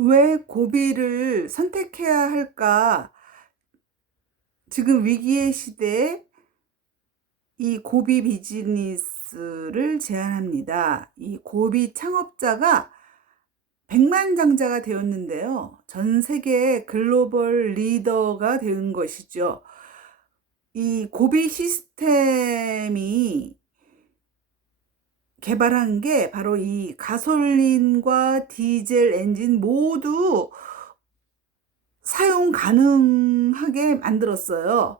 왜 고비를 선택해야 할까? 지금 위기의 시대에 이 고비 비즈니스를 제안합니다. 이 고비 창업자가 백만장자가 되었는데요. 전 세계의 글로벌 리더가 된 것이죠. 이 고비 시스템이 개발한 게 바로 이 가솔린과 디젤 엔진 모두 사용 가능하게 만들었어요.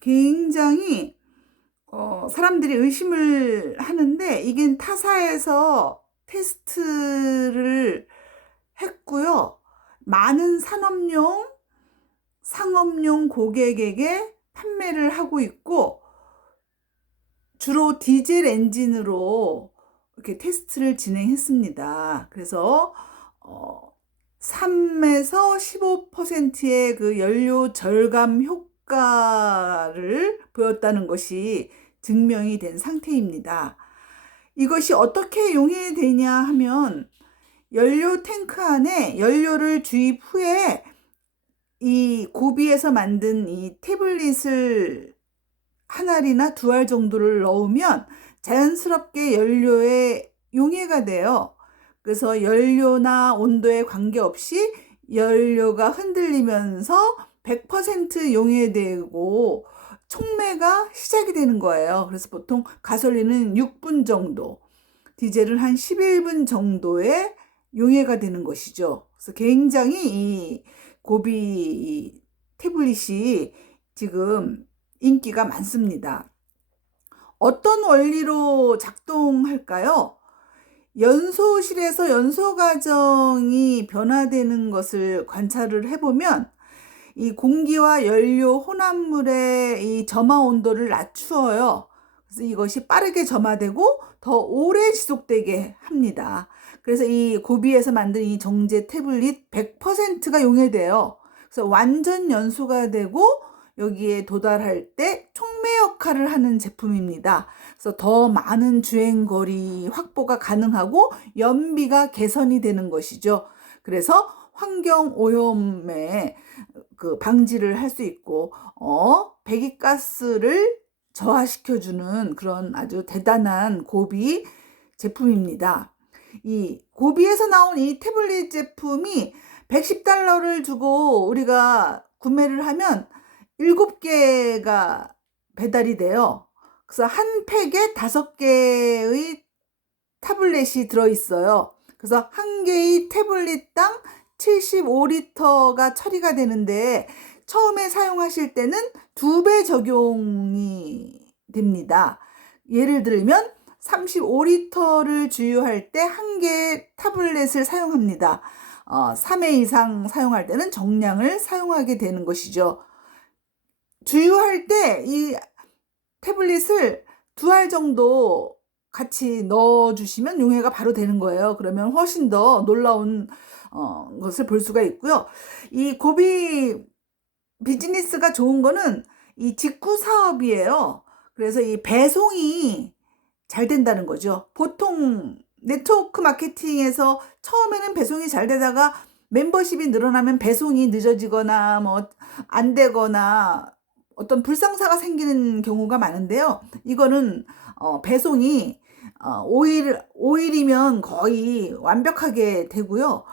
굉장히 사람들이 의심을 하는데 이게 타사에서 테스트를 했고요. 많은 산업용, 상업용 고객에게 판매를 하고 있고 주로 디젤 엔진으로 이렇게 테스트를 진행했습니다. 그래서 3에서 15%의 그 연료 절감 효과를 보였다는 것이 증명이 된 상태입니다. 이것이 어떻게 용해되냐 하면 연료 탱크 안에 연료를 주입 후에 이 고비에서 만든 이 태블릿을 한 알이나 두 알 정도를 넣으면 자연스럽게 연료에 용해가 돼요. 그래서 연료나 온도에 관계없이 연료가 흔들리면서 100% 용해되고 촉매가 시작이 되는 거예요. 그래서 보통 가솔린은 6분 정도, 디젤은 한 11분 정도의 용해가 되는 것이죠. 그래서 굉장히 이 고비 태블릿이 지금 인기가 많습니다. 어떤 원리로 작동할까요? 연소실에서 연소 과정이 변화되는 것을 관찰을 해보면 이 공기와 연료 혼합물의 이 점화 온도를 낮추어요. 그래서 이것이 빠르게 점화되고 더 오래 지속되게 합니다. 그래서 이 고비에서 만든 이 정제 태블릿 100%가 용해돼요. 그래서 완전 연소가 되고 여기에 도달할 때 촉매 역할을 하는 제품입니다. 그래서 더 많은 주행거리 확보가 가능하고 연비가 개선이 되는 것이죠. 그래서 환경 오염에 그 방지를 할 수 있고 배기가스를 저하시켜주는 그런 아주 대단한 고비 제품입니다. 이 고비에서 나온 이 태블릿 제품이 $110를 주고 우리가 구매를 하면 7개가 배달이 돼요. 그래서 한 팩에 5개의 타블렛이 들어있어요. 그래서 한 개의 태블릿당 75리터가 처리가 되는데 처음에 사용하실 때는 2배 적용이 됩니다. 예를 들면 35리터를 주유할 때 한 개의 타블렛을 사용합니다. 3회 이상 사용할 때는 정량을 사용하게 되는 것이죠. 주유할 때 이 태블릿을 2알 정도 같이 넣어주시면 용해가 바로 되는 거예요. 그러면 훨씬 더 놀라운 것을 볼 수가 있고요. 이 고비 비즈니스가 좋은 거는 이 직구 사업이에요. 그래서 이 배송이 잘 된다는 거죠. 보통 네트워크 마케팅에서 처음에는 배송이 잘 되다가 멤버십이 늘어나면 배송이 늦어지거나 뭐 안 되거나 어떤 불상사가 생기는 경우가 많은데요. 이거는 배송이 5일이면 거의 완벽하게 되고요.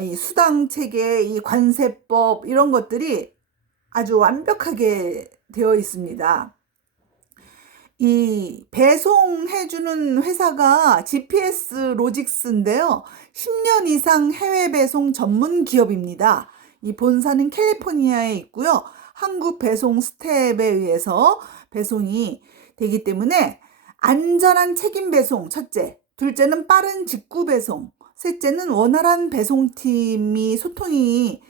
이 수당 체계, 이 관세법 이런 것들이 아주 완벽하게 되어 있습니다. 이 배송해주는 회사가 GPS 로직스인데요. 10년 이상 해외 배송 전문 기업입니다. 이 본사는 캘리포니아에 있고요. 한국 배송 스텝에 의해서 배송이 되기 때문에 안전한 책임 배송, 첫째. 둘째는 빠른 직구 배송. 셋째는 원활한 배송팀이 소통이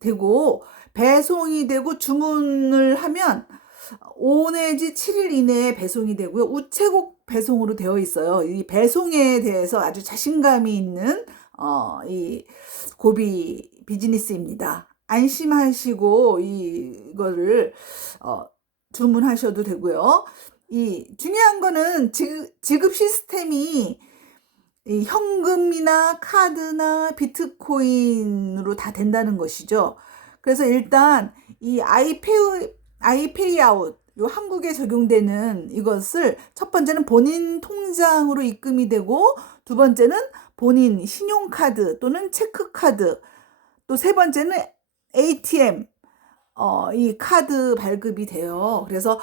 되고 배송이 되고 주문을 하면 5 내지 7일 이내에 배송이 되고요. 우체국 배송으로 되어 있어요. 이 배송에 대해서 아주 자신감이 있는 이 고비 비즈니스입니다. 안심하시고 이거를 주문하셔도 되고요. 이 중요한 거는 지급 시스템이 이 현금이나 카드나 비트코인으로 다 된다는 것이죠. 그래서 일단 이 아이페이아웃, 요 한국에 적용되는 이것을 첫 번째는 본인 통장으로 입금이 되고, 두 번째는 본인 신용카드 또는 체크카드, 또 세 번째는 ATM, 이 카드 발급이 돼요. 그래서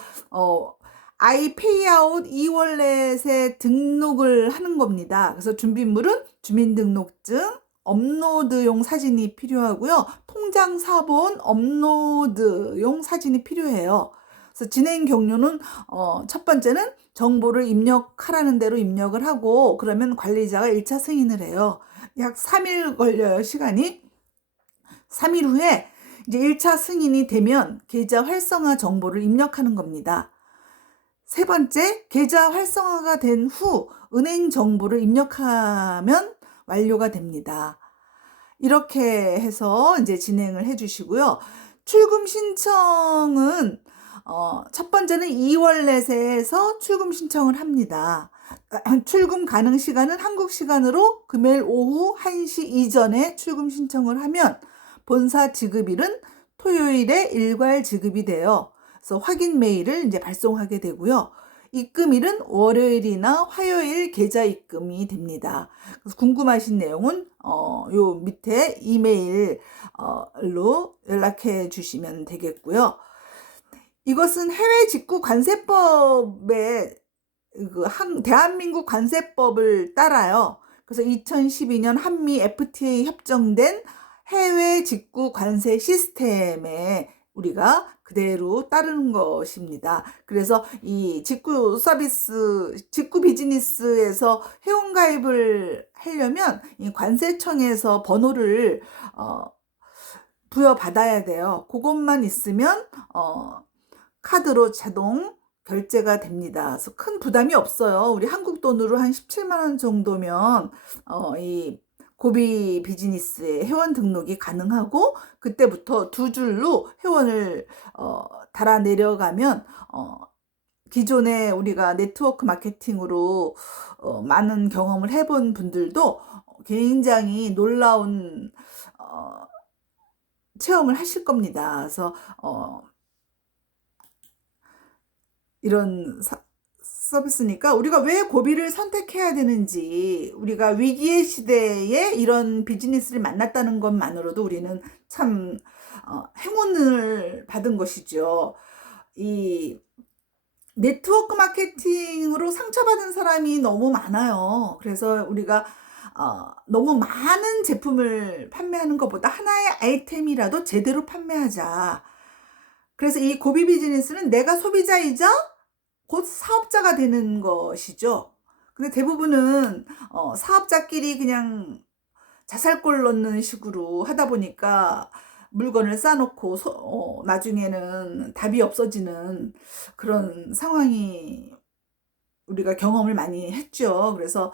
아이페이아웃 이월렛에 등록을 하는 겁니다. 그래서 준비물은 주민등록증, 업로드용 사진이 필요하고요. 통장 사본 업로드용 사진이 필요해요. 그래서 진행 경로는 첫 번째는 정보를 입력하라는 대로 입력을 하고, 그러면 관리자가 1차 승인을 해요. 약 3일 걸려요, 시간이. 3일 후에 이제 1차 승인이 되면 계좌 활성화 정보를 입력하는 겁니다. 세 번째, 계좌 활성화가 된 후 은행 정보를 입력하면 완료가 됩니다. 이렇게 해서 이제 진행을 해 주시고요. 출금 신청은 첫 번째는 이월렛에서 출금 신청을 합니다. 출금 가능 시간은 한국 시간으로 금요일 오후 1시 이전에 출금 신청을 하면 본사 지급일은 토요일에 일괄 지급이 돼요. 그래서 확인 메일을 이제 발송하게 되고요. 입금일은 월요일이나 화요일 계좌 입금이 됩니다. 그래서 궁금하신 내용은 요 밑에 이메일로 연락해 주시면 되겠고요. 이것은 해외 직구 관세법의 대한민국 관세법을 따라요. 그래서 2012년 한미 FTA 협정된 해외 직구 관세 시스템에 우리가 그대로 따르는 것입니다. 그래서 이 직구 서비스, 직구 비즈니스에서 회원가입을 하려면 이 관세청에서 번호를 부여받아야 돼요. 그것만 있으면 카드로 자동 결제가 됩니다. 그래서 큰 부담이 없어요. 우리 한국 돈으로 한 17만 원 정도면 이 고비 비즈니스에 회원 등록이 가능하고, 그때부터 두 줄로 회원을 달아 내려가면 기존에 우리가 네트워크 마케팅으로 많은 경험을 해본 분들도 굉장히 놀라운 체험을 하실 겁니다. 그래서 이런 서비스니까 우리가 왜 고비를 선택해야 되는지, 우리가 위기의 시대에 이런 비즈니스를 만났다는 것만으로도 우리는 참 행운을 받은 것이죠. 이 네트워크 마케팅으로 상처받은 사람이 너무 많아요. 그래서 우리가 너무 많은 제품을 판매하는 것보다 하나의 아이템이라도 제대로 판매하자. 그래서 이 고비 비즈니스는 내가 소비자이자 곧 사업자가 되는 것이죠. 근데 대부분은 사업자끼리 그냥 자살골 넣는 식으로 하다 보니까 물건을 싸놓고 나중에는 답이 없어지는 그런 상황이 우리가 경험을 많이 했죠. 그래서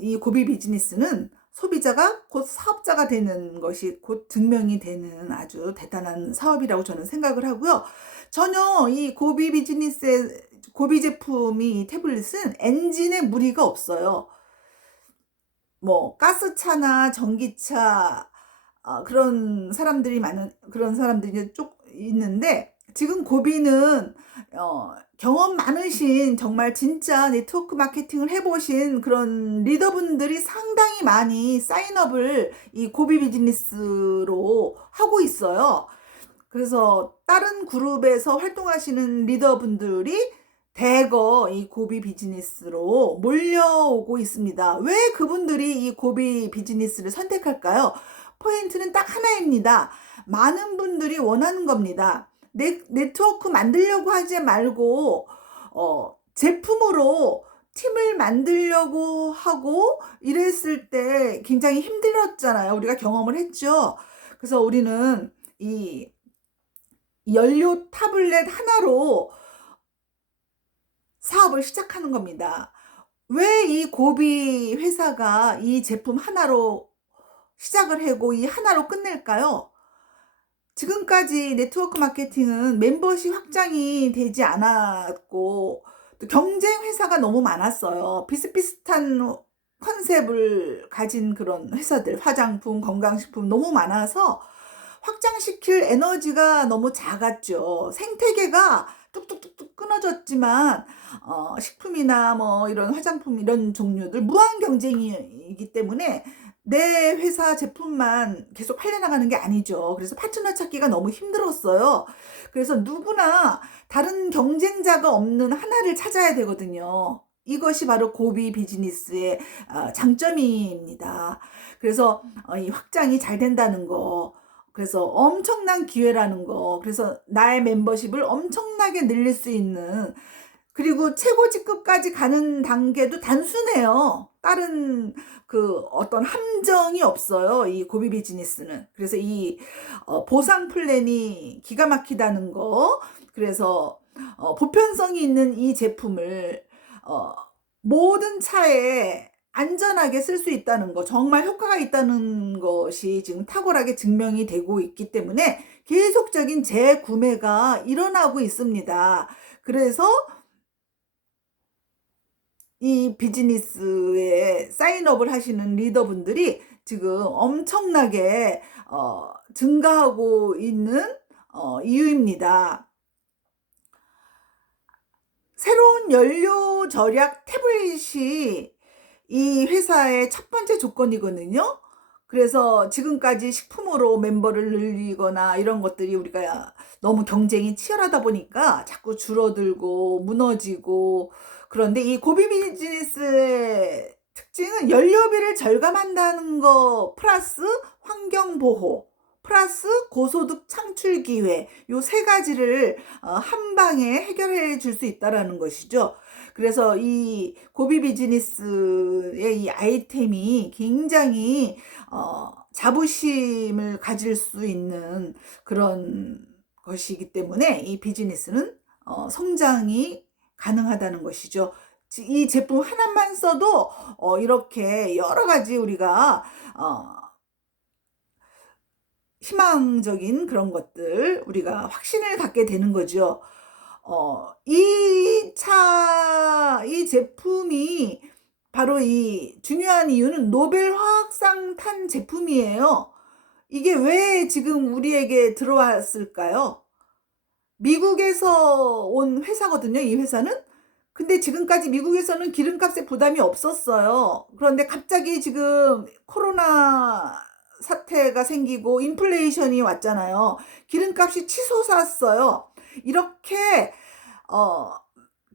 이 고비 비즈니스는 소비자가 곧 사업자가 되는 것이 곧 증명이 되는 아주 대단한 사업이라고 저는 생각을 하고요. 전혀 이 고비 비즈니스의 고비 제품이, 이 태블릿은 엔진에 무리가 없어요. 뭐 가스차나 전기차 그런 사람들이 쭉 있는데, 지금 고비는 경험 많으신, 정말 진짜 네트워크 마케팅을 해보신 그런 리더분들이 상당히 많이 사인업을 이 고비 비즈니스로 하고 있어요. 그래서 다른 그룹에서 활동하시는 리더분들이 대거 이 고비 비즈니스로 몰려오고 있습니다. 왜 그분들이 이 고비 비즈니스를 선택할까요? 포인트는 딱 하나입니다. 많은 분들이 원하는 겁니다. 네트워크 만들려고 하지 말고 제품으로 팀을 만들려고 하고 이랬을 때 굉장히 힘들었잖아요. 우리가 경험을 했죠. 그래서 우리는 이 연료 타블렛 하나로 사업을 시작하는 겁니다. 왜 이 고비 회사가 이 제품 하나로 시작을 하고 이 하나로 끝낼까요? 지금까지 네트워크 마케팅은 멤버십 확장이 되지 않았고, 또 경쟁 회사가 너무 많았어요. 비슷비슷한 컨셉을 가진 그런 회사들, 화장품, 건강식품 너무 많아서 확장시킬 에너지가 너무 작았죠. 생태계가 뚝뚝뚝뚝 끊어졌지만 식품이나 뭐 이런 화장품 이런 종류들 무한 경쟁이기 때문에 내 회사 제품만 계속 팔려나가는 게 아니죠. 그래서 파트너 찾기가 너무 힘들었어요. 그래서 누구나 다른 경쟁자가 없는 하나를 찾아야 되거든요. 이것이 바로 고비 비즈니스의 장점입니다. 그래서 이 확장이 잘 된다는 거, 그래서 엄청난 기회라는 거, 그래서 나의 멤버십을 엄청나게 늘릴 수 있는, 그리고 최고 직급까지 가는 단계도 단순해요. 다른 그 어떤 함정이 없어요. 이 고비 비즈니스는. 그래서 이 보상 플랜이 기가 막히다는 거. 그래서 보편성이 있는 이 제품을 모든 차에 안전하게 쓸 수 있다는 거, 정말 효과가 있다는 것이 지금 탁월하게 증명이 되고 있기 때문에 계속적인 재구매가 일어나고 있습니다. 그래서 이 비즈니스에 사인업을 하시는 리더분들이 지금 엄청나게 증가하고 있는 이유입니다. 새로운 연료 절약 태블릿이 이 회사의 첫 번째 조건이거든요. 그래서 지금까지 식품으로 멤버를 늘리거나 이런 것들이 우리가 너무 경쟁이 치열하다 보니까 자꾸 줄어들고 무너지고, 그런데 이 고비 비즈니스의 특징은 연료비를 절감한다는 거 플러스 환경보호 플러스 고소득 창출 기회, 요 세 가지를 한 방에 해결해 줄 수 있다라는 것이죠. 그래서 이 고비 비즈니스의 이 아이템이 굉장히 자부심을 가질 수 있는 그런 것이기 때문에 이 비즈니스는 성장이 가능하다는 것이죠. 이 제품 하나만 써도 이렇게 여러 가지 우리가 희망적인 그런 것들, 우리가 확신을 갖게 되는 거죠. 이 제품이 바로 이 중요한 이유는 노벨 화학상 탄 제품이에요. 이게 왜 지금 우리에게 들어왔을까요? 미국에서 온 회사거든요, 이 회사는. 근데 지금까지 미국에서는 기름값에 부담이 없었어요. 그런데 갑자기 지금 코로나 사태가 생기고 인플레이션이 왔잖아요. 기름값이 치솟았어요. 이렇게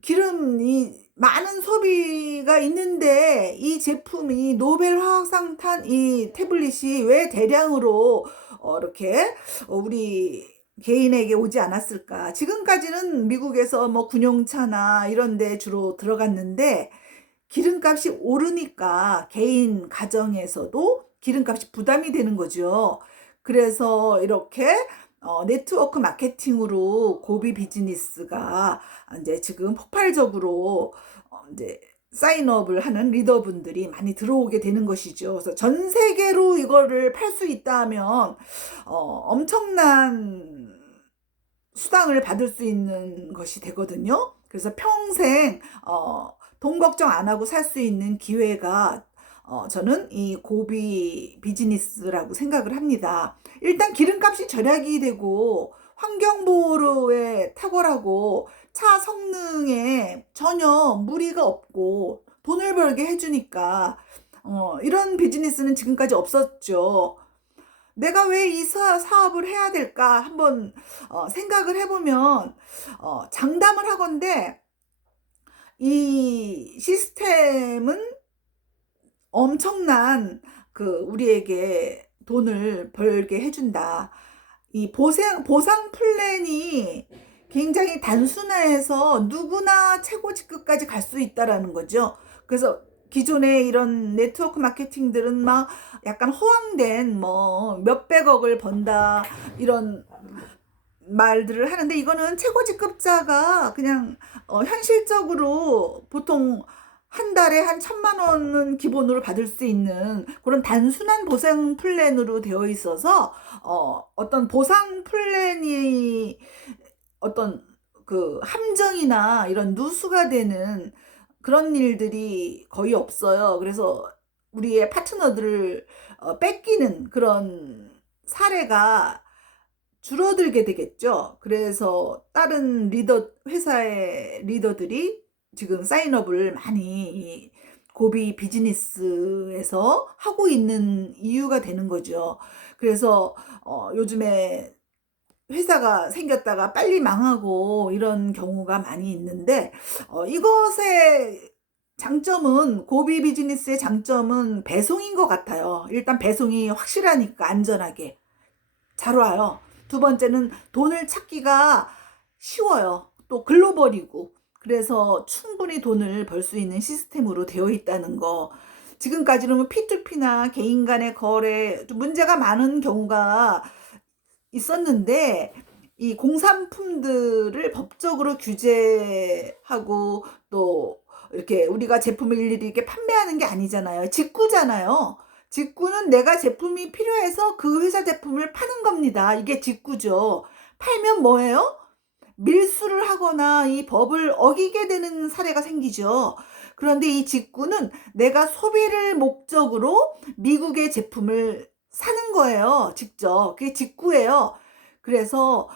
기름이 많은 소비가 있는데 이 제품이 노벨 화학상 탄 이 태블릿이 왜 대량으로 이렇게 우리 개인에게 오지 않았을까? 지금까지는 미국에서 뭐 군용차나 이런 데 주로 들어갔는데 기름값이 오르니까 개인 가정에서도 기름값이 부담이 되는 거죠. 그래서 이렇게 네트워크 마케팅으로 고비 비즈니스가 이제 지금 폭발적으로 이제 사인업을 하는 리더분들이 많이 들어오게 되는 것이죠. 그래서 전 세계로 이거를 팔 수 있다면 엄청난 수당을 받을 수 있는 것이 되거든요. 그래서 평생 돈 걱정 안 하고 살 수 있는 기회가 저는 이 고비 비즈니스라고 생각을 합니다. 일단 기름값이 절약이 되고 환경보호에 탁월하고 차 성능에 전혀 무리가 없고 돈을 벌게 해주니까 이런 비즈니스는 지금까지 없었죠. 내가 왜 이 사업을 해야 될까 한번 생각을 해보면 장담을 하건대 이 시스템은 엄청난 우리에게 돈을 벌게 해준다. 이 보상 플랜이 굉장히 단순해서 누구나 최고 직급까지 갈 수 있다라는 거죠. 그래서 기존의 이런 네트워크 마케팅들은 막 약간 허황된 뭐 몇백억을 번다 이런 말들을 하는데, 이거는 최고 직급자가 그냥 현실적으로 보통 한 달에 한 1,000만 원은 기본으로 받을 수 있는 그런 단순한 보상 플랜으로 되어 있어서 어떤 보상 플랜이 어떤 함정이나 이런 누수가 되는 그런 일들이 거의 없어요. 그래서 우리의 파트너들을 뺏기는 그런 사례가 줄어들게 되겠죠. 그래서 다른 회사의 리더들이 지금 사인업을 많이 이 고비 비즈니스에서 하고 있는 이유가 되는 거죠. 그래서 요즘에 회사가 생겼다가 빨리 망하고 이런 경우가 많이 있는데, 이것의 장점은, 고비 비즈니스의 장점은 배송인 것 같아요. 일단 배송이 확실하니까 안전하게 잘 와요. 두 번째는 돈을 찾기가 쉬워요. 또 글로벌이고. 그래서 충분히 돈을 벌 수 있는 시스템으로 되어 있다는 거. 지금까지는 뭐 P2P나 개인 간의 거래, 좀 문제가 많은 경우가 있었는데, 이 공산품들을 법적으로 규제하고 또 이렇게 우리가 제품을 일일이 이렇게 판매하는 게 아니잖아요. 직구잖아요. 직구는 내가 제품이 필요해서 그 회사 제품을 파는 겁니다. 이게 직구죠. 팔면 뭐예요? 밀수를 하거나 이 법을 어기게 되는 사례가 생기죠. 그런데 이 직구는 내가 소비를 목적으로 미국의 제품을 사는 거예요. 직접. 그게 직구예요. 그래서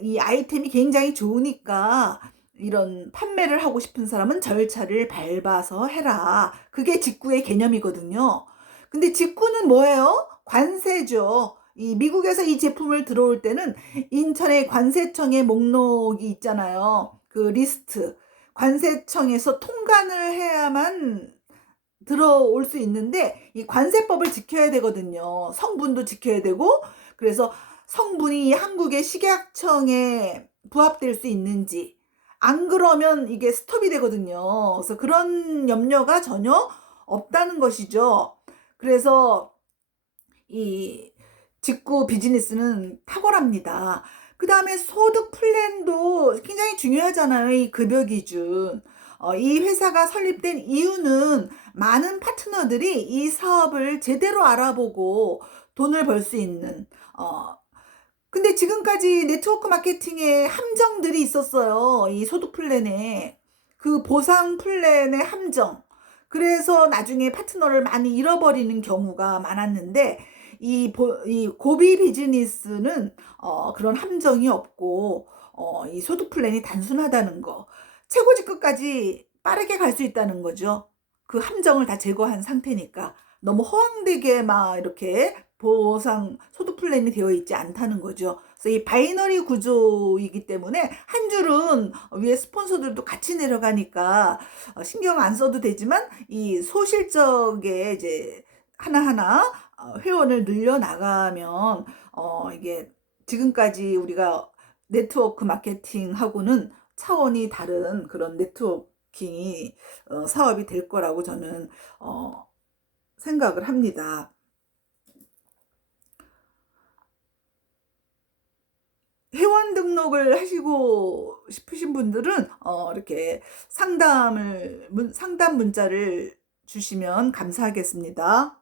이 아이템이 굉장히 좋으니까 이런 판매를 하고 싶은 사람은 절차를 밟아서 해라. 그게 직구의 개념이거든요. 근데 직구는 뭐예요? 관세죠. 이 미국에서 이 제품을 들어올 때는 인천의 관세청의 목록이 있잖아요. 그 리스트. 관세청에서 통관을 해야만 들어올 수 있는데, 이 관세법을 지켜야 되거든요. 성분도 지켜야 되고, 그래서 성분이 한국의 식약청에 부합될 수 있는지, 안 그러면 이게 스톱이 되거든요. 그래서 그런 염려가 전혀 없다는 것이죠. 그래서 이 직구 비즈니스는 탁월합니다. 그 다음에 소득 플랜도 굉장히 중요하잖아요. 이 급여 기준. 이 회사가 설립된 이유는 많은 파트너들이 이 사업을 제대로 알아보고 돈을 벌 수 있는, 근데 지금까지 네트워크 마케팅에 함정들이 있었어요. 이 소득 플랜에. 그 보상 플랜의 함정. 그래서 나중에 파트너를 많이 잃어버리는 경우가 많았는데, 이 고비 비즈니스는 그런 함정이 없고, 이 소득 플랜이 단순하다는 거. 최고 직급까지 빠르게 갈 수 있다는 거죠. 그 함정을 다 제거한 상태니까. 너무 허황되게 막 이렇게 보상 소득 플랜이 되어 있지 않다는 거죠. 그래서 이 바이너리 구조이기 때문에 한 줄은 위에 스폰서들도 같이 내려가니까 신경 안 써도 되지만, 이 소실적에 이제 하나하나 회원을 늘려 나가면 이게 지금까지 우리가 네트워크 마케팅하고는 차원이 다른 그런 네트워킹이 사업이 될 거라고 저는 생각을 합니다. 회원 등록을 하시고 싶으신 분들은 이렇게 상담 문자를 주시면 감사하겠습니다.